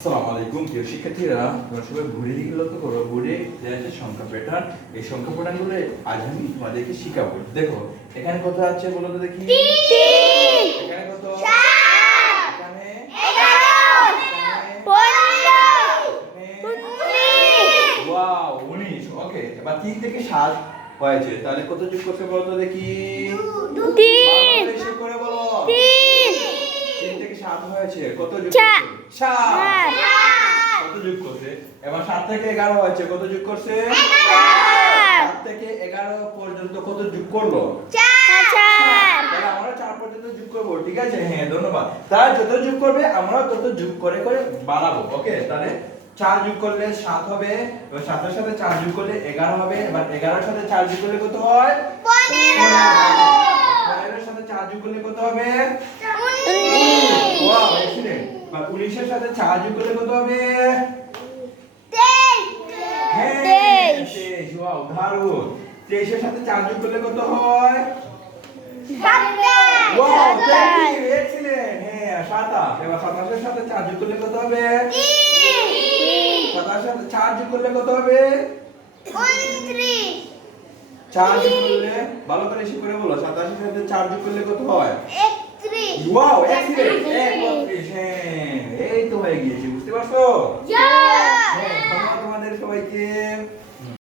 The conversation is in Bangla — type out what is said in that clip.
আসসালামু আলাইকুম প্রিয় শিক্ষার্থীরা, তোমরা সবাই বোর্ডের দিকে লক্ষ্য করো। বোর্ডে দেওয়া আছে সংখ্যা প্যাটার্ন। এই সংখ্যা প্যাটার্নগুলো আজ আমি তোমাদেরকে শিখাবো। দেখো এখানে কত আছে বলো তো দেখি। 3 এখানে কত? 4 এখানে 11 15 ওয়াও 19। ওকে, এবার 3 থেকে 7 হয়েছে, তাহলে কত যোগ করতে বলো তো দেখি। 3 বেশি করে বলো। 3 3 থেকে 7 হয়েছে, কত যোগ চার। করতে? 7 কত যোগ করছে? এবার 7 থেকে 11 হয়েছে, কত যোগ করছে? 7 থেকে 11 পর্যন্ত কত যোগ করলো? 4 তাহলে আমরা 4 পর্যন্ত যোগ করব, ঠিক আছে? হ্যাঁ, ধন্যবাদ। তাহলে যত যোগ করবে আমরা তত যোগ করে করে বাড়াবো। ওকে, তাহলে 4 যোগ করলে 7 হবে, এবার 7 এর সাথে 4 যোগ করলে 11 হবে, এবার 11 এর সাথে 4 যোগ করলে কত হয়? 15 এর সাথে 4 যোগ করলে কত হবে? 19 ওয়াও, এক্সিলেন্ট। আর 19 এর সাথে 4 যোগ করলে কত হবে? 23 23। ওয়াও, দারুণ। 23 এর সাথে 4 যোগ করলে কত হয়? Wow, excellent. হ্যাঁ, 27। এবার 27 এর সাথে 4 যোগ করলে কত হবে? 27 এর সাথে 4 যোগ করলে কত হবে? 4 যোগ করলে ভালো করে এসে করে বলো। 27 এর সাথে 4 যোগ করলে কত হয়? Wow, excellent. 31। হ্যাঁ, এই তো হয়ে গিয়েছে, বুঝতে পারছো? হ্যাঁ, ধন্যবাদ তোমাদের সবাইকে।